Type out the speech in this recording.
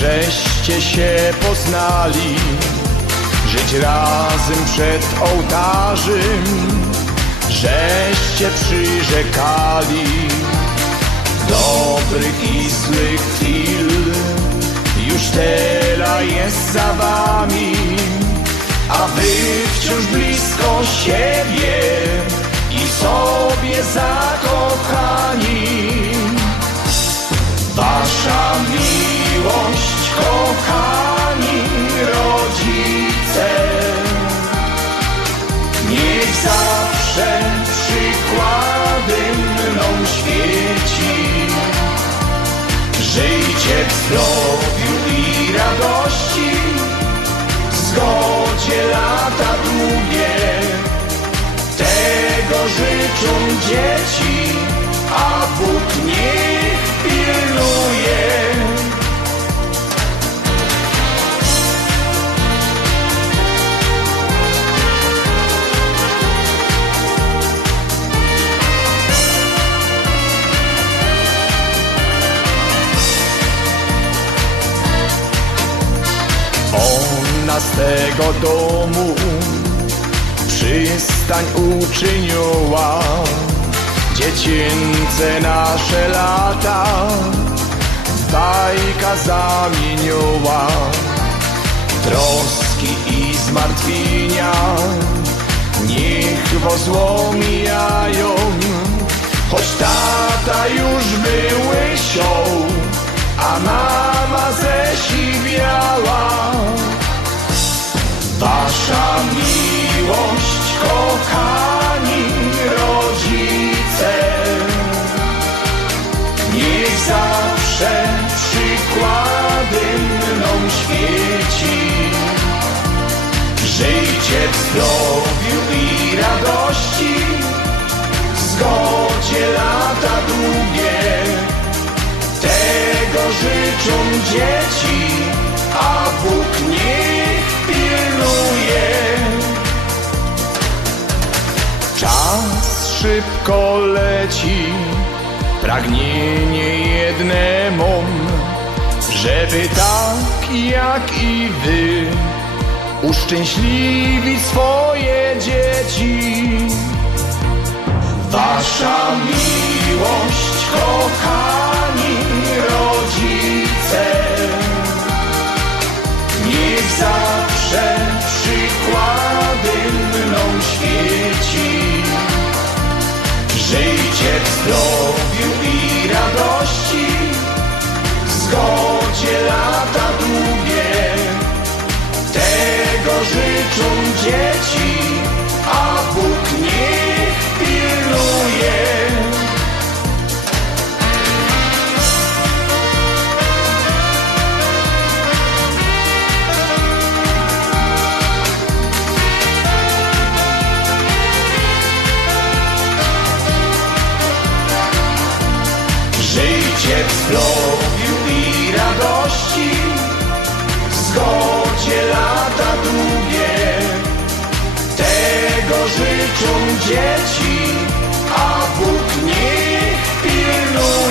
żeście się poznali, żyć razem przed ołtarzem, żeście przyrzekali dobrych i złych chwil. Już tyle jest za wami, a wy wciąż blisko siebie i sobie zakochani. Wasza miłość, kochani rodzice, niech zawsze przykładem mną świeci. Żyjcie w zdrowiu i radości, w zgodzie lata długie. Tego życzą dzieci, a Bóg niech pilnuje. Ona z tego domu przystań uczyniła, dziecięce nasze lata w bajka zamieniła. Troski i zmartwienia niech wo mijają, choć tata już był łysią, a mama zesiwiała. Wasza miłość, kochani rodzice, niech zawsze przykładem mną świeci. Żyjcie w zdrowiu i radości, w zgodzie lata długie. Tego życzą dzieci, a Bóg niech pilnuje. Czas szybko leci, pragnienie jedne mam, żeby tak jak i wy uszczęśliwić swoje dzieci. Wasza miłość, kochani rodzice, niech zawsze przykładem mną świeci. Żyjcie w zdrowiu i radości, w zgodzie lata długie. Tego życzą dzieci, a Bóg niech pilnuje. Żyjcie w zdrowiu i radości, w zgodzie lata długie. Tego życzą dzieci, a Bóg niech pilnuje.